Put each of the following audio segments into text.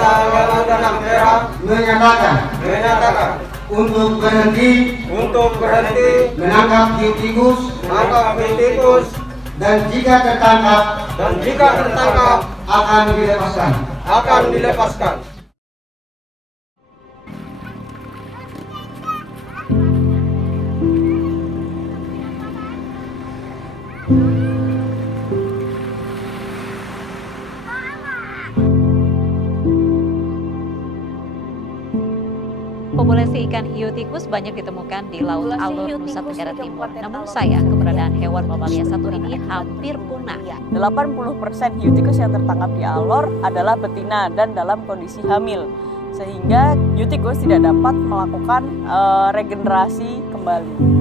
Desa Galuh dan Ampera menyatakan untuk berhenti menangkap hiu tikus dan jika tertangkap akan dilepaskan. Populasi ikan hiu tikus banyak ditemukan di Laut Alor, Nusa Tenggara Timur. Namun sayang, keberadaan hewan mamalia satu ini hampir punah. 80% hiu tikus yang tertangkap di Alor adalah betina dan dalam kondisi hamil. Sehingga hiu tikus tidak dapat melakukan regenerasi kembali.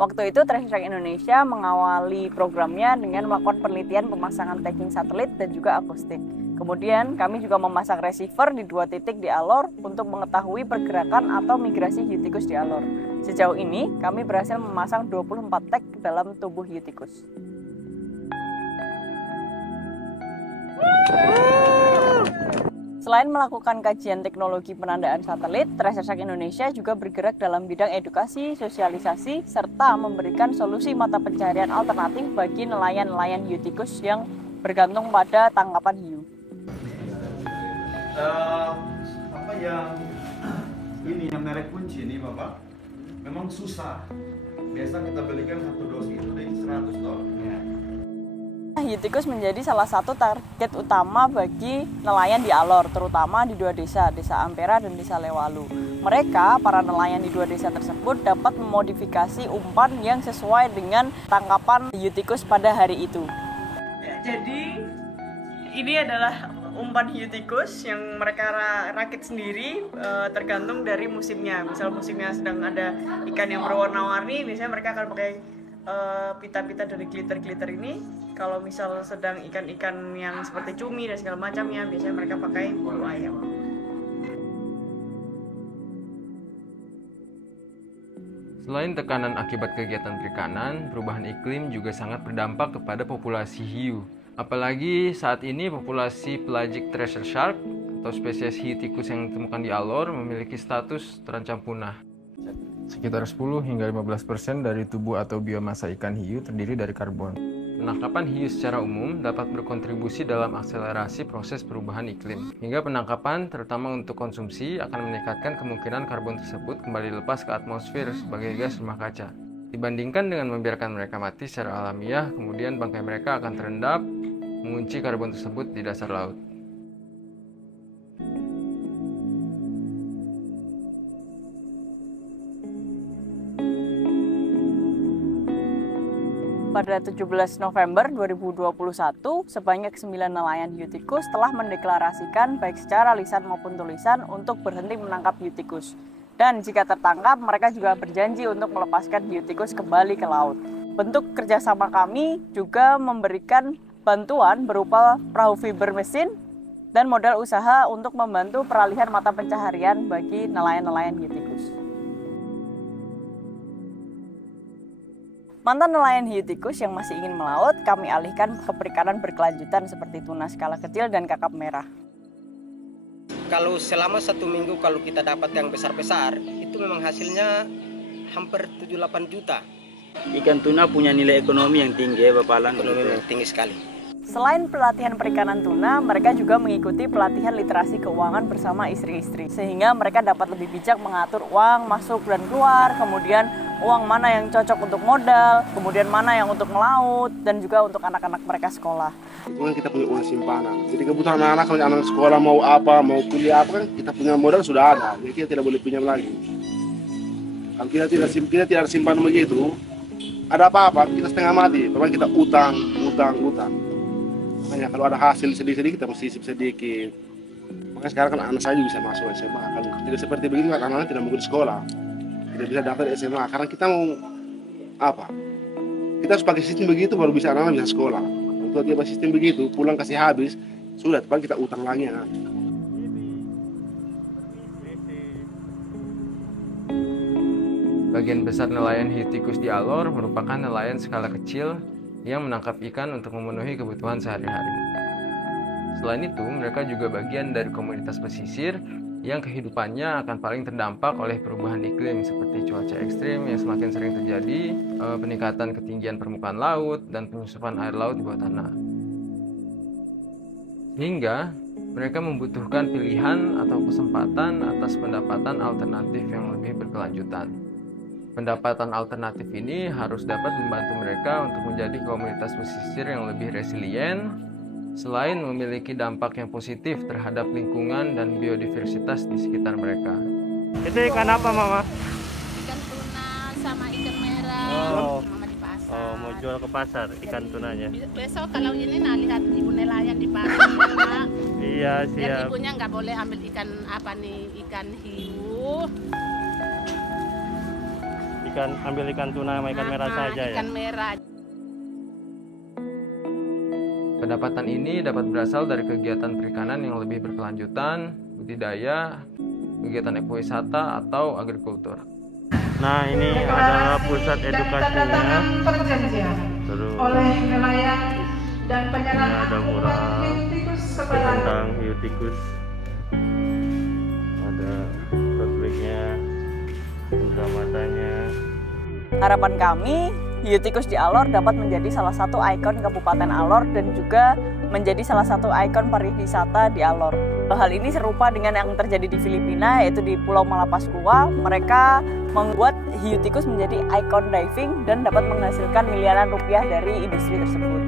Waktu itu Treasure Shack Indonesia mengawali programnya dengan melakukan penelitian pemasangan tagging satelit dan juga akustik. Kemudian kami juga memasang receiver di 2 titik di Alor untuk mengetahui pergerakan atau migrasi hiu tikus di Alor. Sejauh ini kami berhasil memasang 24 tag dalam tubuh hiu tikus. Selain melakukan kajian teknologi penandaan satelit, Treasure Shack Indonesia juga bergerak dalam bidang edukasi, sosialisasi, serta memberikan solusi mata pencaharian alternatif bagi nelayan-nelayan hiu tikus yang bergantung pada tangkapan hiu. Apa yang ini yang merek kunci ini Bapak, memang susah. Biasa kita belikan satu dos itu dari 100 ton. Hiu tikus menjadi salah satu target utama bagi nelayan di Alor, terutama di 2 desa, Desa Ampera dan Desa Lewalu. Mereka, para nelayan di 2 desa tersebut, dapat memodifikasi umpan yang sesuai dengan tangkapan hiu tikus pada hari itu. Jadi, ini adalah umpan hiu tikus yang mereka rakit sendiri, tergantung dari musimnya. Misal musimnya sedang ada ikan yang berwarna-warni, biasanya mereka akan pakai pita-pita dari glitter-glitter ini. Kalau misal sedang ikan-ikan yang seperti cumi dan segala macamnya, biasanya mereka pakai bulu ayam. Selain tekanan akibat kegiatan perikanan, perubahan iklim juga sangat berdampak kepada populasi hiu. Apalagi saat ini populasi pelagic treasure shark atau spesies hiu tikus yang ditemukan di Alor memiliki status terancam punah. Sekitar 10 hingga 15% dari tubuh atau biomasa ikan hiu terdiri dari karbon. Penangkapan hiu secara umum dapat berkontribusi dalam akselerasi proses perubahan iklim. Hingga penangkapan, terutama untuk konsumsi, akan meningkatkan kemungkinan karbon tersebut kembali lepas ke atmosfer sebagai gas rumah kaca. Dibandingkan dengan membiarkan mereka mati secara alamiah, kemudian bangkai mereka akan terendap, mengunci karbon tersebut di dasar laut. Pada 17 November 2021, sebanyak 9 nelayan hiu tikus telah mendeklarasikan baik secara lisan maupun tulisan untuk berhenti menangkap hiu tikus. Dan jika tertangkap, mereka juga berjanji untuk melepaskan hiu tikus kembali ke laut. Bentuk kerjasama kami juga memberikan bantuan berupa perahu fiber mesin dan modal usaha untuk membantu peralihan mata pencaharian bagi nelayan-nelayan hiu tikus. Mantan nelayan hiu tikus yang masih ingin melaut, kami alihkan ke perikanan berkelanjutan seperti tuna skala kecil dan kakap merah. Kalau selama 1 minggu kalau kita dapat yang besar-besar, itu memang hasilnya hampir 7-8 juta. Ikan tuna punya nilai ekonomi yang tinggi ya Bapak Alan? Ekonomi yang tinggi sekali. Selain pelatihan perikanan tuna, mereka juga mengikuti pelatihan literasi keuangan bersama istri-istri. Sehingga mereka dapat lebih bijak mengatur uang masuk dan keluar, kemudian uang mana yang cocok untuk modal, kemudian mana yang untuk melaut, dan juga untuk anak-anak mereka sekolah. Itu kan kita punya uang simpanan. Jadi kebutuhan anak-anak, kalau anak sekolah mau apa, mau kuliah apa, kan kita punya modal sudah ada. Jadi kita tidak boleh pinjam lagi. Kalau kita tidak simpan begitu, ada apa-apa, kita setengah mati. Pokoknya kita utang. Makanya kalau ada hasil sedikit-sedikit, kita mesti sedikit. Makanya sekarang kan anak saya juga bisa masuk SMA. Kalau tidak seperti begini, kan anak-anak tidak mau ke sekolah. Tidak bisa daftar SMA. Karena kita mau apa? Kita harus pakai sistem begitu, baru bisa anak-anak bisa sekolah. Kalau dia pakai sistem begitu, pulang kasih habis, sudah, paling kita utang lagi ya. Bagian besar nelayan hiu tikus di Alor merupakan nelayan skala kecil yang menangkap ikan untuk memenuhi kebutuhan sehari-hari. Selain itu, mereka juga bagian dari komunitas pesisir yang kehidupannya akan paling terdampak oleh perubahan iklim seperti cuaca ekstrim yang semakin sering terjadi, peningkatan ketinggian permukaan laut, dan penyusupan air laut di bawah tanah. Hingga mereka membutuhkan pilihan atau kesempatan atas pendapatan alternatif yang lebih berkelanjutan. Pendapatan alternatif ini harus dapat membantu mereka untuk menjadi komunitas pesisir yang lebih resilient, selain memiliki dampak yang positif terhadap lingkungan dan biodiversitas di sekitar mereka. Itu ikan apa, Mama? Ikan tuna sama ikan merah. Mama di pasar. Oh, mau jual ke pasar ikan tunanya. Besok kalau ini lihat ibu nelayan di pasar. Iya, siap. Biar ibunya nggak boleh ambil ikan apa nih, ikan hiu. Ambil ikan tuna sama ikan merah saja ya? Ikan merah. Pendapatan ini dapat berasal dari kegiatan perikanan yang lebih berkelanjutan, budidaya, kegiatan ekowisata, atau agrikultur. Nah, ini adalah pusat edukasinya. Terus oleh nelayan dan penyerahan ada mural tentang hiu tikus. Ada repliknya, pengamatannya. Harapan kami, hiu tikus di Alor dapat menjadi salah satu ikon Kabupaten Alor dan juga menjadi salah satu ikon pariwisata di Alor. Hal ini serupa dengan yang terjadi di Filipina, yaitu di Pulau Malapaskua. Mereka membuat hiu tikus menjadi ikon diving dan dapat menghasilkan miliaran rupiah dari industri tersebut.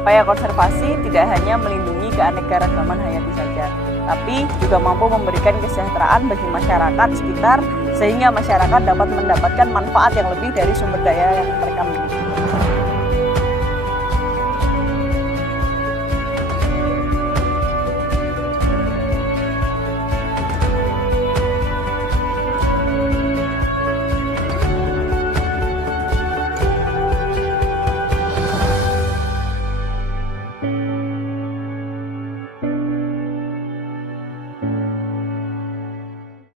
Upaya konservasi tidak hanya melindungi keanekaragaman hayati saja, tapi juga mampu memberikan kesejahteraan bagi masyarakat sekitar, sehingga masyarakat dapat mendapatkan manfaat yang lebih dari sumber daya yang mereka miliki.